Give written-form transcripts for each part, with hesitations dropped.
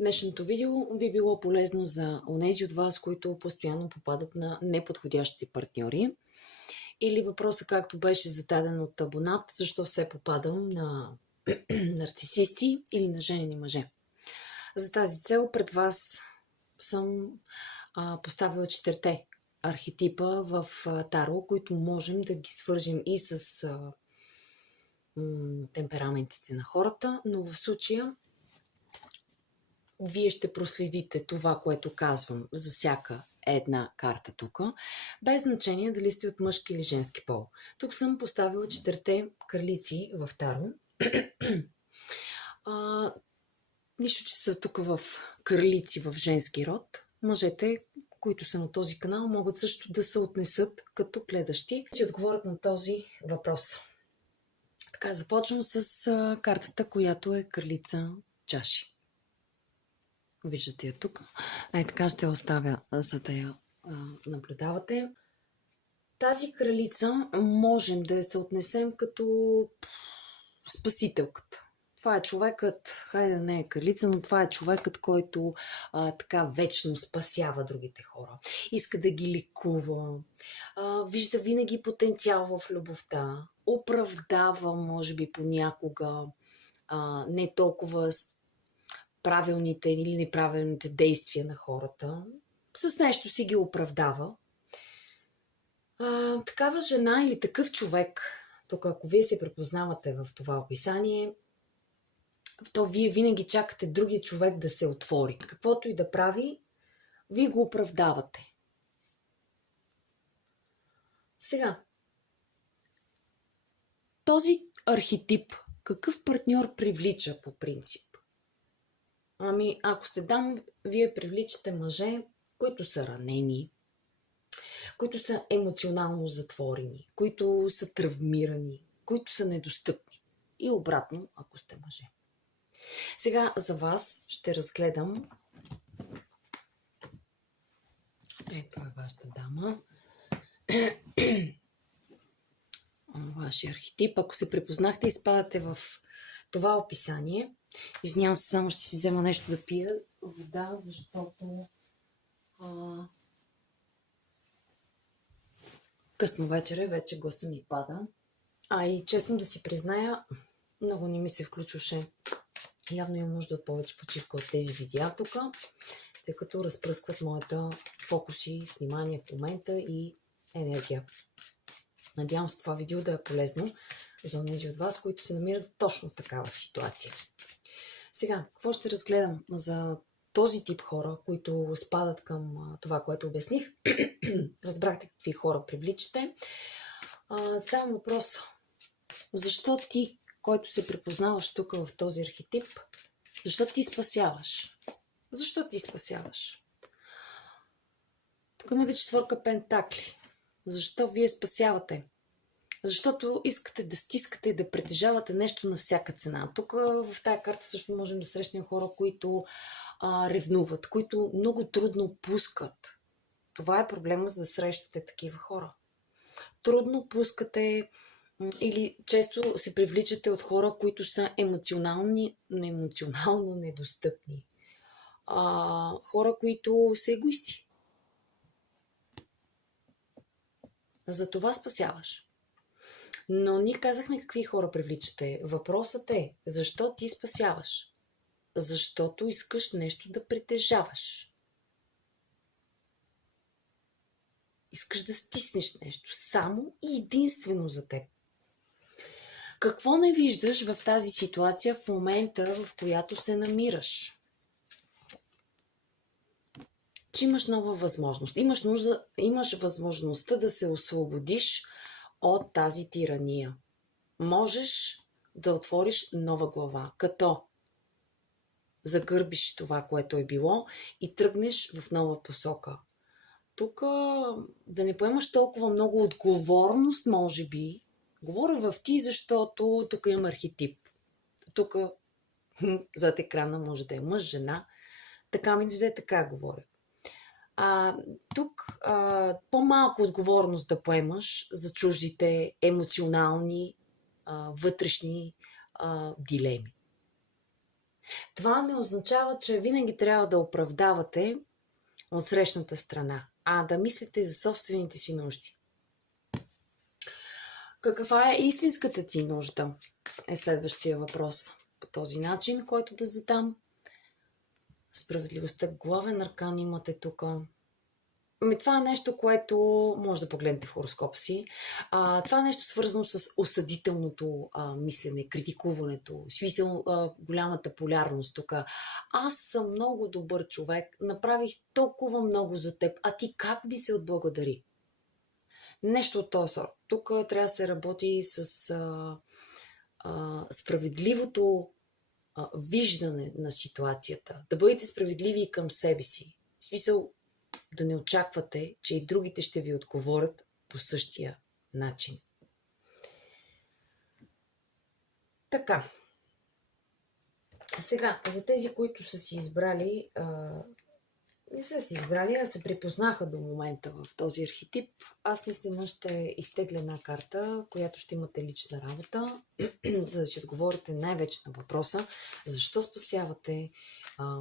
Днешното видео би било полезно за онези от вас, които постоянно попадат на неподходящи партньори. Или въпросът, както беше зададен от абонат, защо все попадам на нарцисисти или на женени мъже. За тази цел пред вас съм поставила 4 архетипа в Таро, които можем да ги свържем и с темпераментите на хората, но в случая вие ще проследите това, което казвам за всяка една карта тук, без значение дали сте от мъжки или женски пол. Тук съм поставила 4 кралици в Таро. Нищо, че са тук в кралици в женски род. Мъжете, които са на този канал, могат също да се отнесат като гледащи и отговорят на този въпрос. Така, започвам с картата, която е кралица чаши. Виждате я тук. Така ще я оставя, за да я наблюдавате. Тази кралица можем да я се отнесем като спасителката. Това е човекът, хайде да не е кралица, но това е човекът, който така вечно спасява другите хора. Иска да ги лекува, вижда винаги потенциал в любовта, оправдава, може би понякога, не толкова правилните или неправилните действия на хората. С нещо си ги оправдава. Такава жена или такъв човек, тук ако вие се препознавате в това описание, то вие винаги чакате другия човек да се отвори. Каквото и да прави, вие го оправдавате. Сега, този архетип, какъв партньор привлича по принцип? Ако сте дам, вие привличате мъже, които са ранени, които са емоционално затворени, които са травмирани, които са недостъпни. И обратно, ако сте мъже. Сега за вас ще разгледам. Това е вашата дама. Вашия архетип. Ако се препознахте и спадате в това описание, извинявам се, само ще си взема нещо да пия вода, защото късно вечер е, вече гласа ми пада. И честно да си призная, много не ми се включваше. Явно имам нужда от повече почивка от тези видеа тук, тъй като разпръскват моята фокус и внимание в момента и енергия. Надявам се това видео да е полезно за тези от вас, които се намират точно в такава ситуация. Сега, какво ще разгледам за този тип хора, които спадат към това, което обясних? Разбрахте какви хора привличате. Задавам въпроса. Защо ти, който се препознаваш тук в този архетип, защо ти спасяваш? Защо ти спасяваш? Тук имате 4 пентакли. Защо вие спасявате? Защото искате да стискате и да притежавате нещо на всяка цена. Тук в тая карта също можем да срещнем хора, които ревнуват, които много трудно пускат. Това е проблема, за да срещате такива хора. Трудно пускате или често се привличате от хора, които са емоционално недостъпни. Хора, които са егоисти. За това спасяваш. Но ние казахме какви хора привличате. Въпросът е, защо ти спасяваш? Защото искаш нещо да притежаваш. Искаш да стиснеш нещо само и единствено за теб. Какво не виждаш в тази ситуация в момента, в която се намираш? Че имаш нова възможност. Имаш възможността да се освободиш от тази тирания. Можеш да отвориш нова глава, като загърбиш това, което е било и тръгнеш в нова посока. Тук да не поемаш толкова много отговорност, може би. Говоря в ти, защото тук имам архетип. Тук зад екрана може да е мъж, жена. Така ми дойде, така говоря. Тук по-малко отговорност да поемаш за чуждите емоционални, вътрешни дилеми. Това не означава, че винаги трябва да оправдавате от срещната страна, а да мислите за собствените си нужди. Каква е истинската ти нужда? Е следващия въпрос. По този начин, който да задам. Справедливостта, главен аркан имате тук. Това е нещо, което може да погледнете в хороскопа си. Това е нещо свързано с осъдителното мислене, критикуването, смисъл голямата полярност тук. Аз съм много добър човек, направих толкова много за теб, а ти как би се отблагодари? Нещо от този сорт. Тук трябва да се работи с справедливото виждане на ситуацията. Да бъдете справедливи и към себе си. В смисъл, да не очаквате, че и другите ще ви отговорят по същия начин. Така. Сега, за тези, които са си избрали, не са си избрали, а се припознаха до момента в този архетип, аз наистина ще изтегля една карта, която ще имате лична работа, за да си отговорите най-вече на въпроса защо спасявате,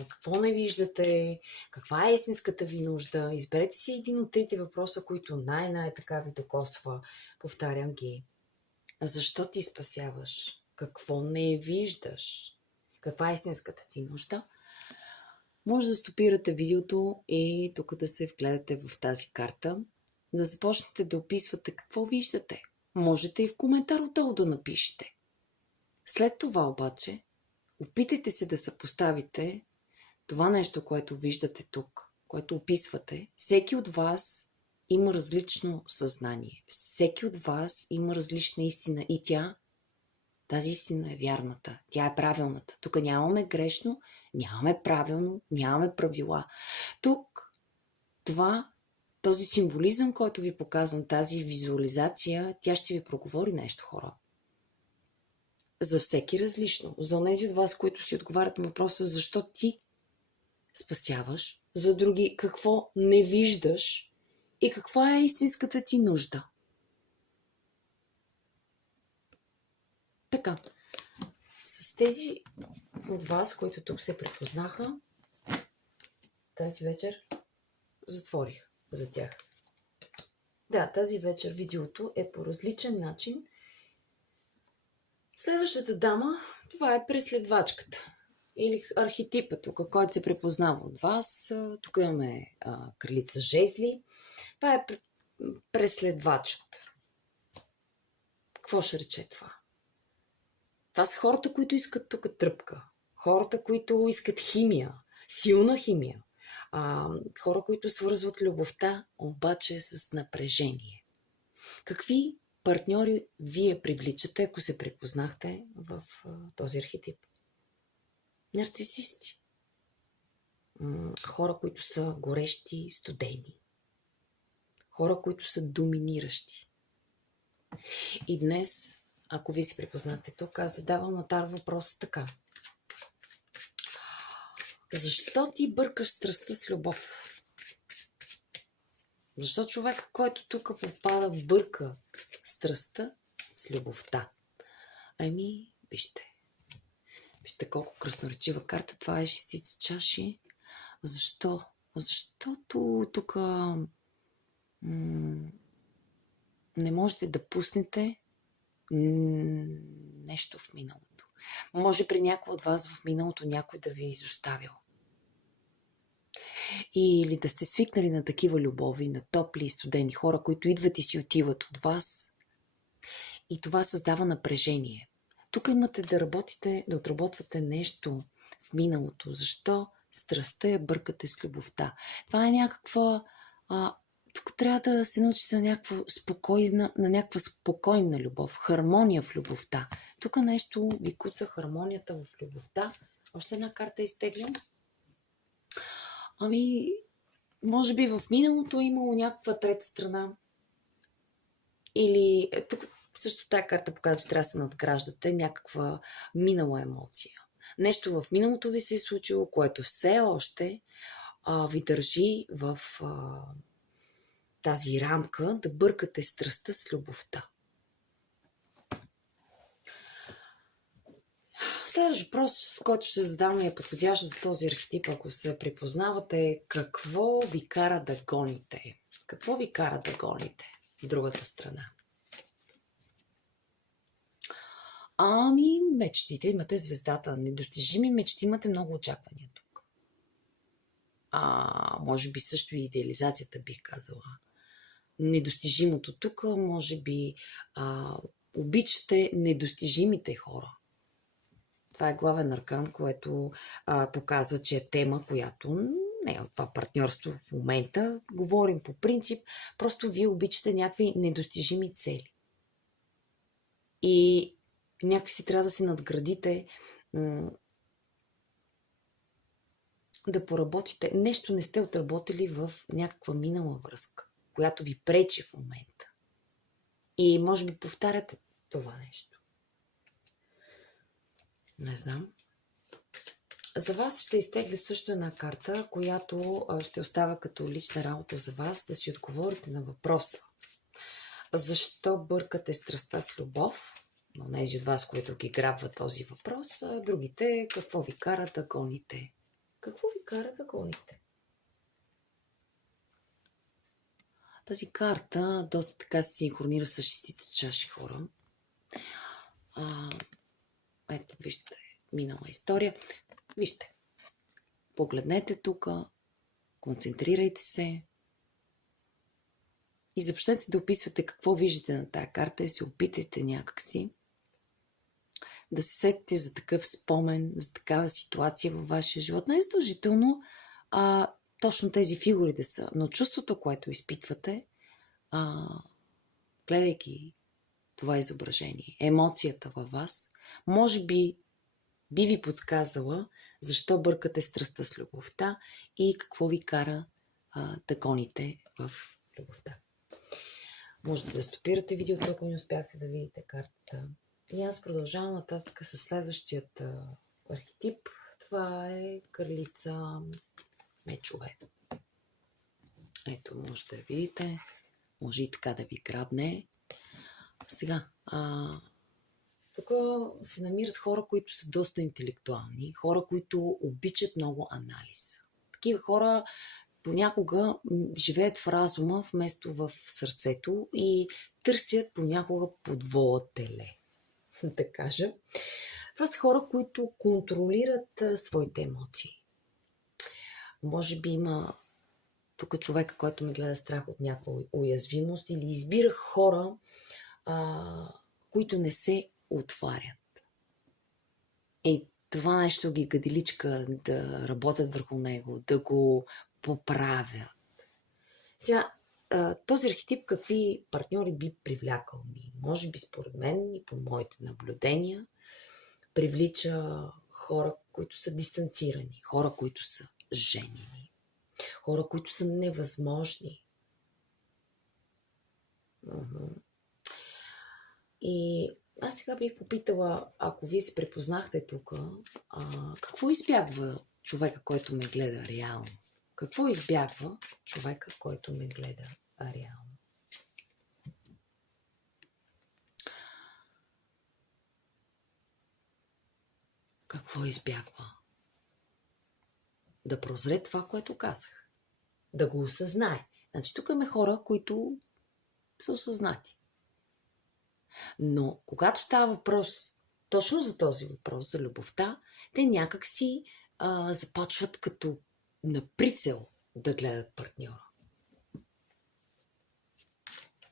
какво не виждате, каква е истинската ви нужда. Изберете си един от трите въпроса, които най-така ви докосва. Повтарям ги. Защо ти спасяваш? Какво не виждаш? Каква е истинската ти нужда? Може да стопирате видеото и тук да се вгледате в тази карта, да започнете да описвате какво виждате. Можете и в коментар отдолу да напишете. След това обаче, опитайте се да съпоставите това нещо, което виждате тук, което описвате. Всеки от вас има различно съзнание. Всеки от вас има различна истина и тази истина е вярната. Тя е правилната. Тук нямаме грешно, нямаме правилно, нямаме правила. Тук този символизъм, който ви показвам, тази визуализация, тя ще ви проговори нещо, хора. За всеки различно. За онези от вас, които си отговарят на въпроса защо ти спасяваш, за други какво не виждаш и каква е истинската ти нужда. Така, с тези от вас, които тук се припознаха, тази вечер затворих за тях. Да, тази вечер видеото е по различен начин. Следващата дама, това е преследвачката или архетипа тук, който се припознава от вас. Тук имаме кралица жезли. Това е преследвачът. Какво ще рече това? Това са хората, които искат тук тръпка. Хората, които искат химия. Силна химия. Хора, които свързват любовта, обаче с напрежение. Какви партньори вие привличате, ако се припознахте в този архетип? Нарцисисти. Хора, които са горещи, студени. Хора, които са доминиращи. И днес, ако вие се припознате тук, аз задавам на Тар въпрос така. Защо ти бъркаш страстта с любов? Защо човек, който тук попада, бърка страстта с любовта? Вижте. Вижте колко красноречива карта. Това е шестица чаши. Защо? Защото тук не можете да пуснете нещо в миналото. Може при някой от вас в миналото някой да ви е изоставил. Или да сте свикнали на такива любови, на топли и студени хора, които идват и си отиват от вас. И това създава напрежение. Тук имате да работите, да отработвате нещо в миналото. Защо страстта я бъркате с любовта? Това е някаква... тук трябва да се научите на някаква спокойна любов, хармония в любовта. Тук нещо ви куца хармонията в любовта. Още една карта изтеглям. Може би в миналото е имало някаква трета страна. Или тук също тази карта показва, че трябва да се надграждате някаква минала емоция. Нещо в миналото ви се е случило, което все още ви държи в тази рамка да бъркате страстта с любовта. Следващ въпрос, който ще задам е подходящ за този архетип, ако се припознавате. Какво ви кара да гоните? Какво ви кара да гоните в другата страна? Ами, мечтите, имате звездата. Недостижими мечти, имате много очаквания тук. Може би също и идеализацията, бих казала. Недостижимото тук, може би обичате недостижимите хора. Това е главен аркан, което показва, че е тема, която не е от това партньорство в момента. Говорим по принцип, просто вие обичате някакви недостижими цели. И някакси трябва да се надградите, да поработите. Нещо не сте отработили в някаква минала връзка, която ви пречи в момента. И може би повтаряте това нещо. Не знам. За вас ще изтегля също една карта, която ще оставя като лична работа за вас, да си отговорите на въпроса. Защо бъркате страстта с любов? Но тези от вас, които ги грабва този въпрос, а другите, какво ви кара да гоните? Какво ви кара да гоните? Тази карта доста така се синхронира с шестица чаши, хора. Ето, вижте, минала история. Вижте, погледнете тук, концентрирайте се и започнете да описвате какво виждате на тая карта и се опитайте някакси да се сетите за такъв спомен, за такава ситуация във вашия живот. Не е задължително точно тези фигури да са, но чувството, което изпитвате, гледайки това изображение, емоцията във вас, може би ви подсказала защо бъркате страстта с любовта и какво ви кара да гоните в любовта. Можете да стопирате видеото, ако не успяхте да видите картата. И аз продължавам нататък с следващият архетип. Това е кралица мечове. Ето, може да видите. Може и така да ви грабне. Сега, тук се намират хора, които са доста интелектуални, хора, които обичат много анализ. Такива хора понякога живеят в разума вместо в сърцето и търсят понякога подвола теле, да кажа. Това са хора, които контролират своите емоции. Може би има тук човека, който ме гледа страх от някаква уязвимост, или избира хора, които не се отварят. И това нещо ги гаделичка да работят върху него, да го поправят. Сега, този архетип какви партньори би привлякал ми? Може би според мен и по моите наблюдения привлича хора, които са дистанцирани, хора, които са женени, хора, които са невъзможни. И аз сега бих попитала, ако вие се препознахте тук, какво избягва човека, който ме гледа реално? Какво избягва човека, който ме гледа реално? Какво избягва? Да прозре това, което казах. Да го осъзнае. Значи тук имаме хора, които са осъзнати. Но когато става въпрос точно за този въпрос, за любовта, те някак си започват като на прицел да гледат партньора.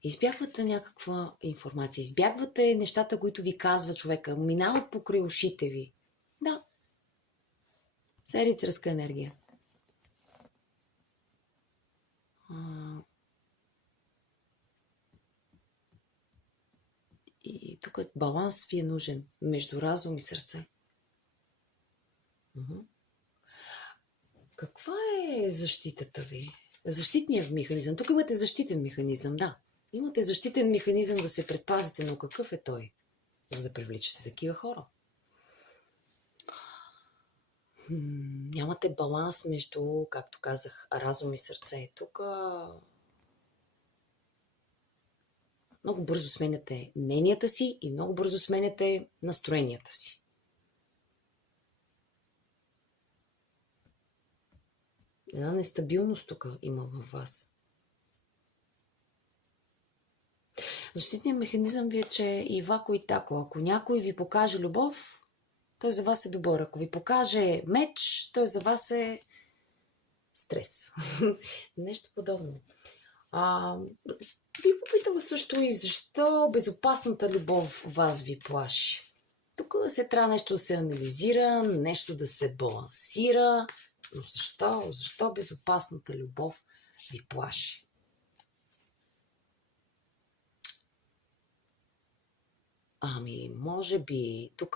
Избягвате някаква информация, избягвате нещата, които ви казва човека, минават покрай ушите ви. Да. Серицарска енергия. И тук баланс ви е нужен между разум и сърце. Каква е защитата ви? Защитният механизъм. Тук имате защитен механизъм, да. Имате защитен механизъм да се предпазите, но какъв е той? За да привличате такива хора. Нямате баланс между, както казах, разум и сърце. Тук много бързо сменяте мненията си и много бързо сменяте настроенията си. Една нестабилност тук има във вас. Защитният механизъм ви е, че и вако и тако. Ако някой ви покаже любов, той за вас е добър. Ако ви покаже меч, той за вас е стрес. Нещо подобно. Ви попитала също и защо безопасната любов вас ви плаши. Тук се трябва нещо да се анализира, нещо да се балансира. Но защо? Защо безопасната любов ви плаши? Може би тук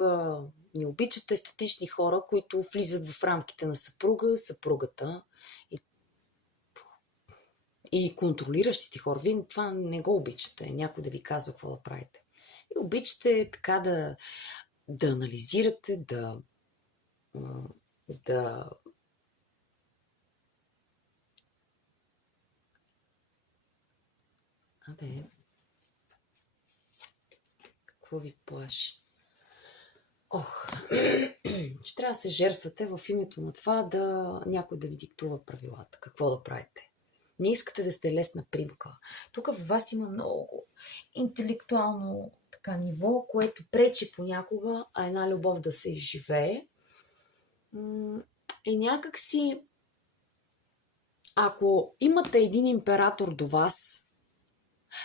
не обичате естетични хора, които влизат в рамките на съпругата и контролиращите хора. Вие това не го обичате, някой да ви казва какво да правите. И обичате така да анализирате, какво ви плаши? Ще трябва да се жертвате в името на това някой да ви диктува правилата. Какво да правите? Не искате да сте лесна примка. Тук в вас има много интелектуално ниво, което пречи понякога една любов да се изживее. И някак си, ако имате един император до вас,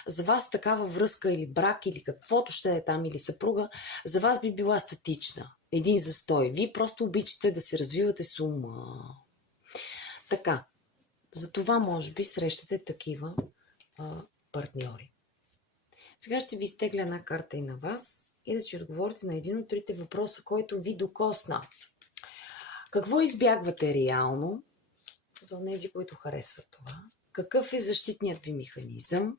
за вас такава връзка или брак, или каквото ще е там, или съпруга, за вас би била статична. Един застой. Вие просто обичате да се развивате с ума. Така. Затова, може би, срещате такива партньори. Сега ще ви изтегля една карта и на вас и да си отговорите на един от трите въпроса, който ви докосна. Какво избягвате реално за тези, които харесват това? Какъв е защитният ви механизъм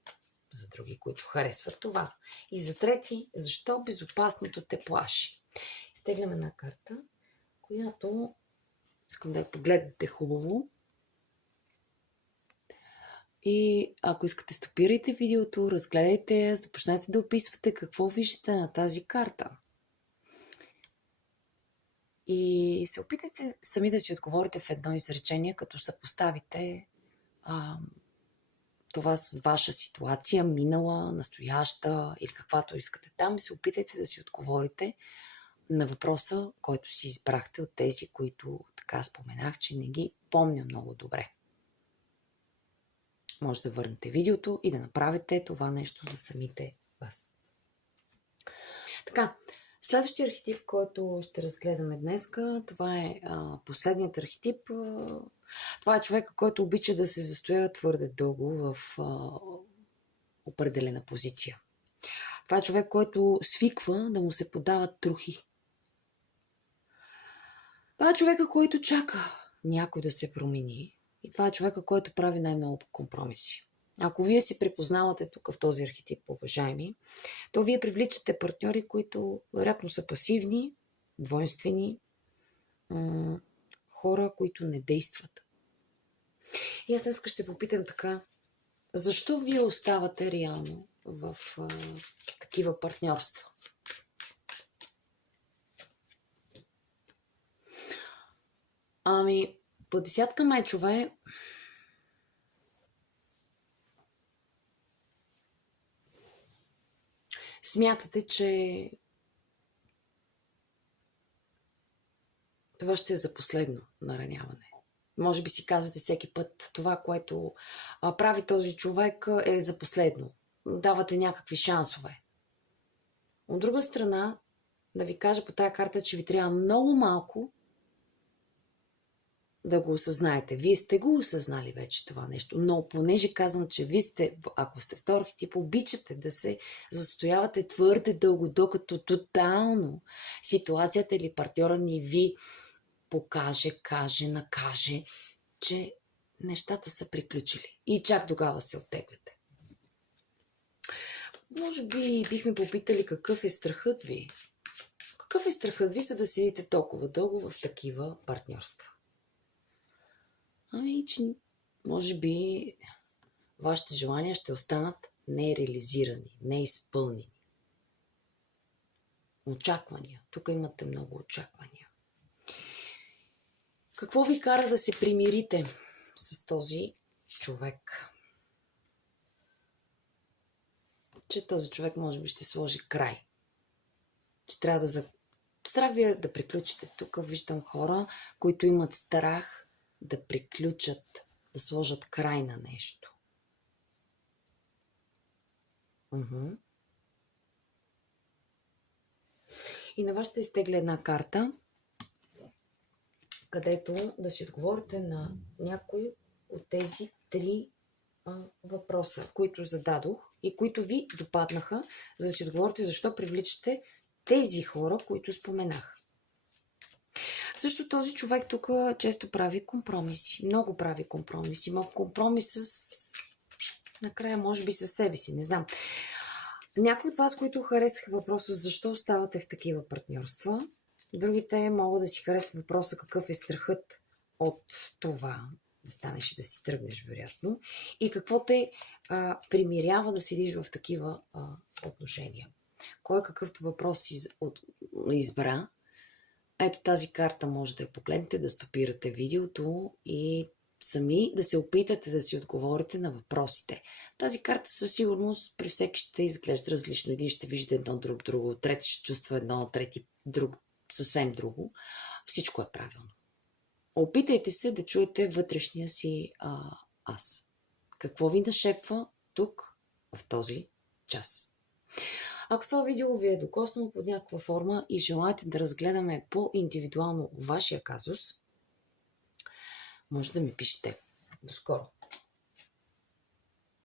за други, които харесват това? И за трети, защо безопасното те плаши? Изтеглям една карта, която искам да я погледнете хубаво. И ако искате, стопирайте видеото, разгледайте я, започнете да описвате какво виждате на тази карта. И се опитайте сами да си отговорите в едно изречение, като съпоставите това с ваша ситуация, минала, настояща или каквато искате там. И се опитайте да си отговорите на въпроса, който си избрахте от тези, които така споменах, че не ги помня много добре. Може да върнете видеото и да направите това нещо за самите вас. Така, следващия архетип, който ще разгледаме днес, това е последният архетип. Това е човека, който обича да се застоява твърде дълго в определена позиция. Това е човек, който свиква да му се подават трохи. Това е човека, който чака някой да се промени. И това е човека, който прави най-много компромиси. Ако вие се препознавате тук в този архетип, уважаеми, то вие привличате партньори, които вероятно са пасивни, двойствени, хора, които не действат. И аз днес ще попитам така, защо вие оставате реално в такива партньорства? По десятка мечове смятате, че това ще е за последно нараняване. Може би си казвате всеки път, това, което прави този човек, е за последно. Давате някакви шансове. От друга страна, да ви кажа по тая карта, че ви трябва много малко да го осъзнаете. Вие сте го осъзнали вече това нещо, но понеже казвам, че вие сте, ако сте втори архетип, обичате да се застоявате твърде дълго, докато тотално ситуацията или партньора ни ви накаже, че нещата са приключили. И чак тогава се оттегляте. Може би бихме попитали какъв е страхът ви. Какъв е страхът ви, за да седите толкова дълго в такива партньорства? Че може би вашите желания ще останат нереализирани, неизпълнени. Очаквания. Тук имате много очаквания. Какво ви кара да се примирите? с този човек. Че този човек може би ще сложи край. Че трябва да Страх ви е да приключите. Тук виждам хора, които имат страх да приключат, да сложат край на нещо. И на вас ще изтегля една карта, където да си отговорите на някой от тези 3 въпроса, които зададох и които ви допаднаха, за да си отговорите защо привличате тези хора, които споменах. Също този човек тук често прави компромиси. Много прави компромиси. Има компромис накрая, може би, със себе си. Не знам. Някои от вас, които харесаха въпроса защо оставате в такива партньорства, другите могат да си харесат въпроса какъв е страхът от това да станеш и да си тръгнеш, вероятно, и какво те примирява да седиш в такива отношения. Кой какъвто въпрос избра. Ето тази карта може да я погледнете, да стопирате видеото и сами да се опитате да си отговорите на въпросите. Тази карта със сигурност при всеки ще изглежда различно. Един ще вижда едно друго, трети ще чувства едно, трети друг, съвсем друго. Всичко е правилно. Опитайте се да чуете вътрешния си аз. Какво ви нашепва тук, в този час. Ако това видео ви е докоснало под някаква форма и желаете да разгледаме по-индивидуално вашия казус, може да ми пишете. До скоро!